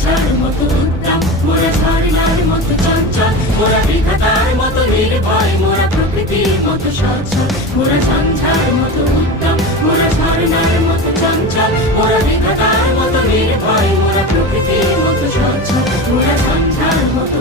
ঝঞ্ঝার মতো উদ্দাম, মোরা ঝর্ণার মতো চঞ্চল, মোরা বিধাতার মতো নির্ভয়, মোরা প্রকৃতির মতো সচ্ছল। মোরা ঝঞ্ঝার মতো উদ্দাম, মোরা ঝর্ণার মতো চঞ্চল, মোরা বিধাতার মতো নির্ভয়, মোরা প্রকৃতির মতো সচ্ছল। মোরা ঝঞ্ঝার মতো